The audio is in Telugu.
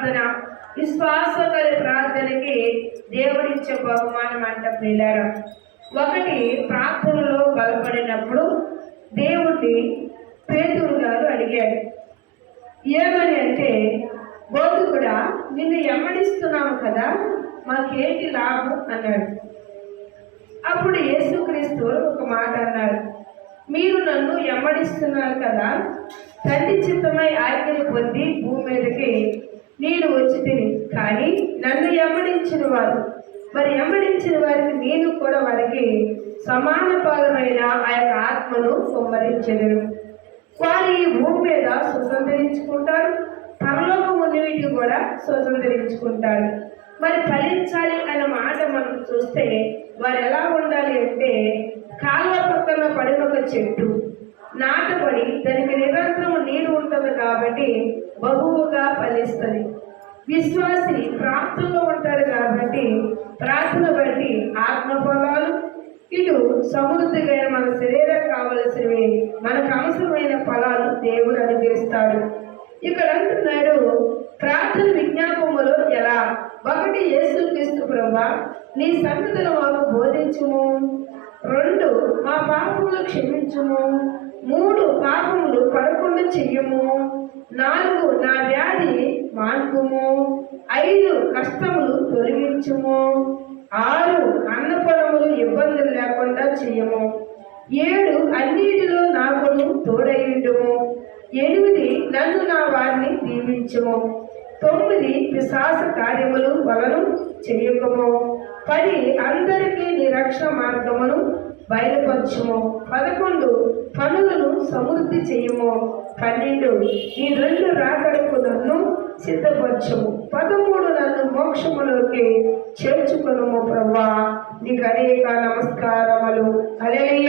ప్రార్థన, విశ్వాసం గల ప్రార్థనకి దేవుడిచ్చే బహుమానం అంట ప్రియులారా. ఒకటి, ప్రార్థనలో బలపడినప్పుడు దేవుడిని పేతురు గారు అడిగాడు. ఏమని అంటే, బోధకుడా, నిన్ను ఎమ్మడిస్తున్నాము కదా, మాకేంటి లాభం అన్నాడు. అప్పుడు యేసుక్రీస్తు ఒక మాట అన్నాడు, మీరు నన్ను ఎమ్మడిస్తున్నారు కదా, తండ్రి చిత్తమై ఆజ్ఞను పొంది భూమి మీదకి నేను వచ్చి తిని, కానీ నన్ను ఎమ్మడించిన వారికి నేను కూడా వారికి సమాన పాలమైన ఆ యొక్క ఆత్మను కుమ్మరించెదను. వారు ఈ భూమి మీద స్వతంత్రించుకుంటారు, పరలోకము వీటిని కూడా స్వతంత్రించుకుంటారు. మరి ఫలించాలి అన్న మాట మనం చూస్తే వారు ఎలా ఉండాలి అంటే, కాలువ పక్కన పడిన ఒక చెట్టు నాటబడి దానికి నిరంతరం నీరు ఉంటుంది కాబట్టి బహువుగా ఫలిస్తుంది. విశ్వాసి ప్రార్థనలో ఉంటాడు కాబట్టి ప్రార్థన బట్టి ఆత్మ ఫలాలు, ఇటు సమృద్ధిగా మన శరీరం కావలసినవి, మనకు అవసరమైన ఫలాలు దేవుడు అనుగ్రహిస్తాడు. ఇక్కడ అంటున్నాడు, ప్రార్థన విజ్ఞాపములో ఎలా? ఒకటి, యేసుక్రీస్తు ప్రభువా, నీ సంగతులు మాకు బోధించుము. 2, మా పాపములు క్షమించుము. 3, పాపములు పడకుండా చెయ్యము. 4, నా వ్యాధి మాన్పుము. 5, కష్టములు తొలగించుము. 6, అన్నపరములు ఇబ్బందులు లేకుండా చెయ్యము. 7, అన్నిటిలో నాకు తోడయుండుము. 8, నన్ను నా వారిని దీవించుము. 9, పిశాచ కార్యములు వలన చెయ్యకము. 10, అందరికీ నీ రక్షణ మార్గమును బయలుపరచుము. 11, పనులను సమృద్ధి చేయము. 12, నీ 2 రాకడకు నన్ను సిద్ధపరచుము. 13, నన్ను మోక్షములోకి చేర్చుకొనుము ప్రభువా. నీకు అనేక నమస్కారములు. హల్లెలూయా.